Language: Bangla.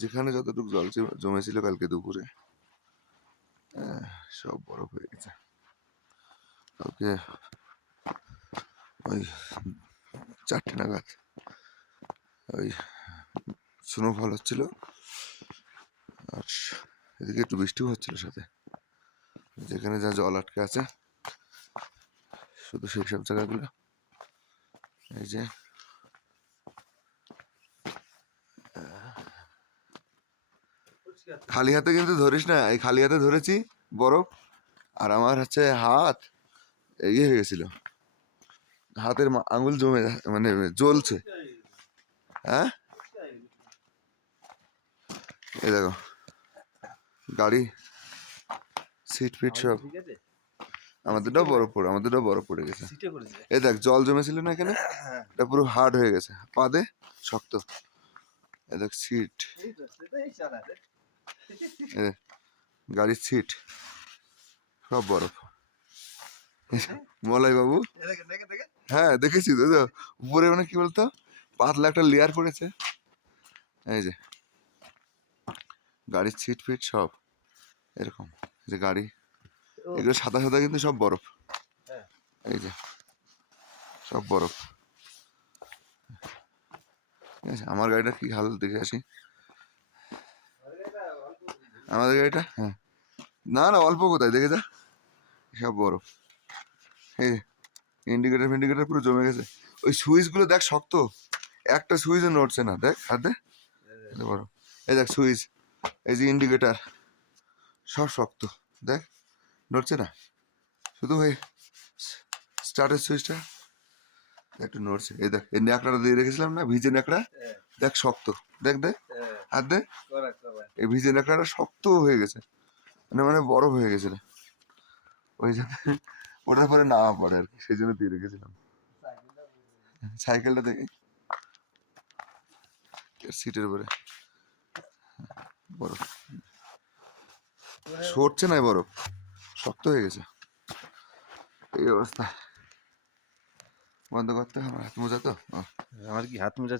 যেখানে যতটুকু জল জমেছিল কালকে দুপুরে সব বরফ হয়ে গেছে। কালকে ওই 4টে নাগাদ ওই স্নোফল হচ্ছিল, আর এদিকে একটু বৃষ্টিও হচ্ছিল সাথে। যেখানে যা জল আটকে আছে শুধু সেই সব জায়গাগুলো, এই যে খালি হাতে কিন্তু ধরিস না, এই খালি হাতে ধরেছি বরফ, আর আমার হচ্ছে হাত ইয়ে হয়ে গেছিল, হাতের আঙুল জমে মানে জ্বলছে। হ্যাঁ এই দেখো গাড়ি সিট ফিট সব, আমাদেরটাও বরফ পড়ে গেছে। এই দেখ জল জমেছিল না এখানে, এটা পুরো হার্ড হয়ে গেছে, পা দে শক্ত। এই দেখ সিট, গাড়ির সিট সব বরফ। মলাই বাবু, হ্যাঁ দেখেছি তো, উপরে মানে কি বলতো পাতলা একটা লেয়ার পড়েছে। এই যে গাড়ির সিট ফিট সব এরকম, যে গাড়ি এগুলো সাদা সাদা কিন্তু সব বরফ, এই যে সব বরফ। ঠিক আছে, আমার গাড়িটা কি হাল দেখে আসি। আমাদের গাড়িটা, হ্যাঁ না না অল্প কোথায়, দেখে যা সব বরফ। এই ইন্ডিকেটার ফিন্ডিকেটার পুরো জমে গেছে। ওই সুইচগুলো দেখ শক্ত, একটা সুইচও নড়ছে না, দেখ হাতে বরফ। এই দেখ সুইচ, এই যে ইন্ডিকেটার সব শক্ত, দেখ নড়ছে না, শুধু ওই স্টার্টের সুইচটা একটু নড়ছে। এই দেখ এই ন্যাকড়াটা দিয়ে রেখেছিলাম না, ভিজে ন্যাকড়া, দেখ শক্ত, দেখ দেখ হাত দে, এই ভিজে ন্যাকড়াটা শক্ত হয়ে গেছে, মানে বরফ হয়ে গেছিল। ওই জন্য ওটার পরে নামা পড়ে আর কি, সেই জন্য দিয়ে রেখেছিলাম। সাইকেলটা দেখে সিটের উপরে বরফ সরছে না, বরফ শক্ত হয়ে গেছে। এই অবস্থা, বন্ধ করতে আমার হাত মোজা তো, আমার কি হাত মোজা